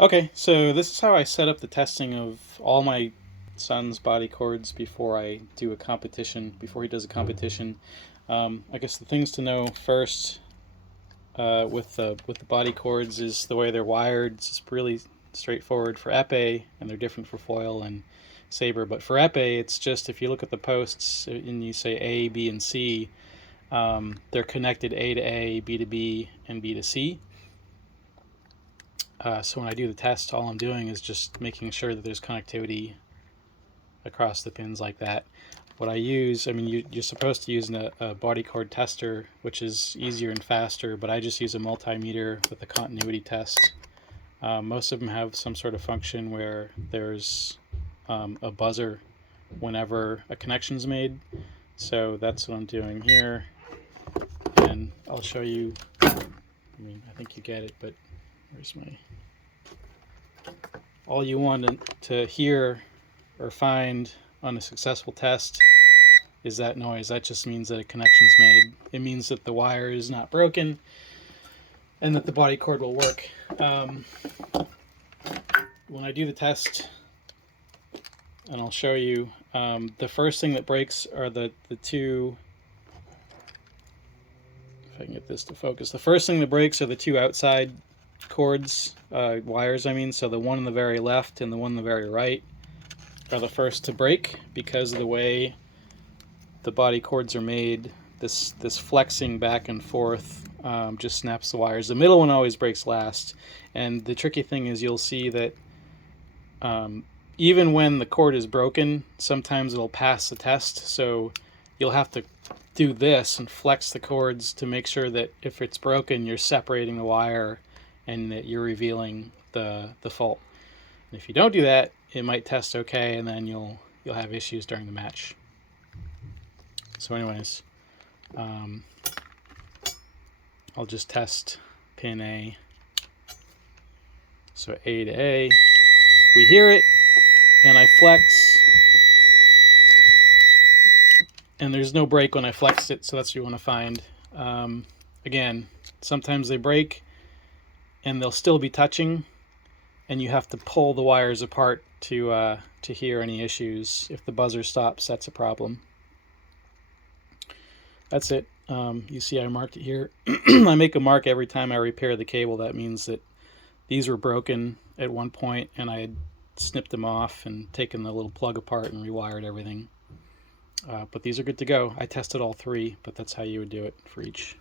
Okay, so this is how I set up the testing of all my son's body cords before I do a competition, before he does a competition. I guess the things to know first with the body cords is the way they're wired. It's just really straightforward for epee, and they're different for foil and saber. But for epee, it's just if you look at the posts and you say A, B, and C, they're connected A to A, B to B, and B to C. So when I do the test, all I'm doing is just making sure that there's connectivity across the pins like that. What I use, I mean, you're supposed to use a body cord tester, which is easier and faster, but I just use a multimeter with a continuity test. Most of them have some sort of function where there's a buzzer whenever a connection's made. So that's what I'm doing here. And I'll show you, I mean, I think you get it, but where's my... All you want to hear or find on a successful test is that noise. That just means that a connection's made. It means that the wire is not broken and that the body cord will work. When I do the test, and I'll show you, the first thing that breaks are the two, if I can get this to focus, the first thing that breaks are the two outside cords, wires I mean, so the one on the very left and the one on the very right are the first to break because of the way the body cords are made. This flexing back and forth just snaps the wires. The middle one always breaks last, and the tricky thing is you'll see that even when the cord is broken, sometimes it'll pass the test, so you'll have to do this and flex the cords to make sure that if it's broken, you're separating the wire and that you're revealing the fault. And if you don't do that, it might test okay, and then you'll have issues during the match. So anyways, I'll just test pin A. So A to A. We hear it, and I flex, and there's no break when I flexed it, so that's what you want to find. Again, sometimes they break, and they'll still be touching, and you have to pull the wires apart to hear any issues. If the buzzer stops, that's a problem. That's it. You see I marked it here. I make a mark every time I repair the cable. That means that these were broken at one point and I had snipped them off and taken the little plug apart and rewired everything. But these are good to go. I tested all three, but that's how you would do it for each.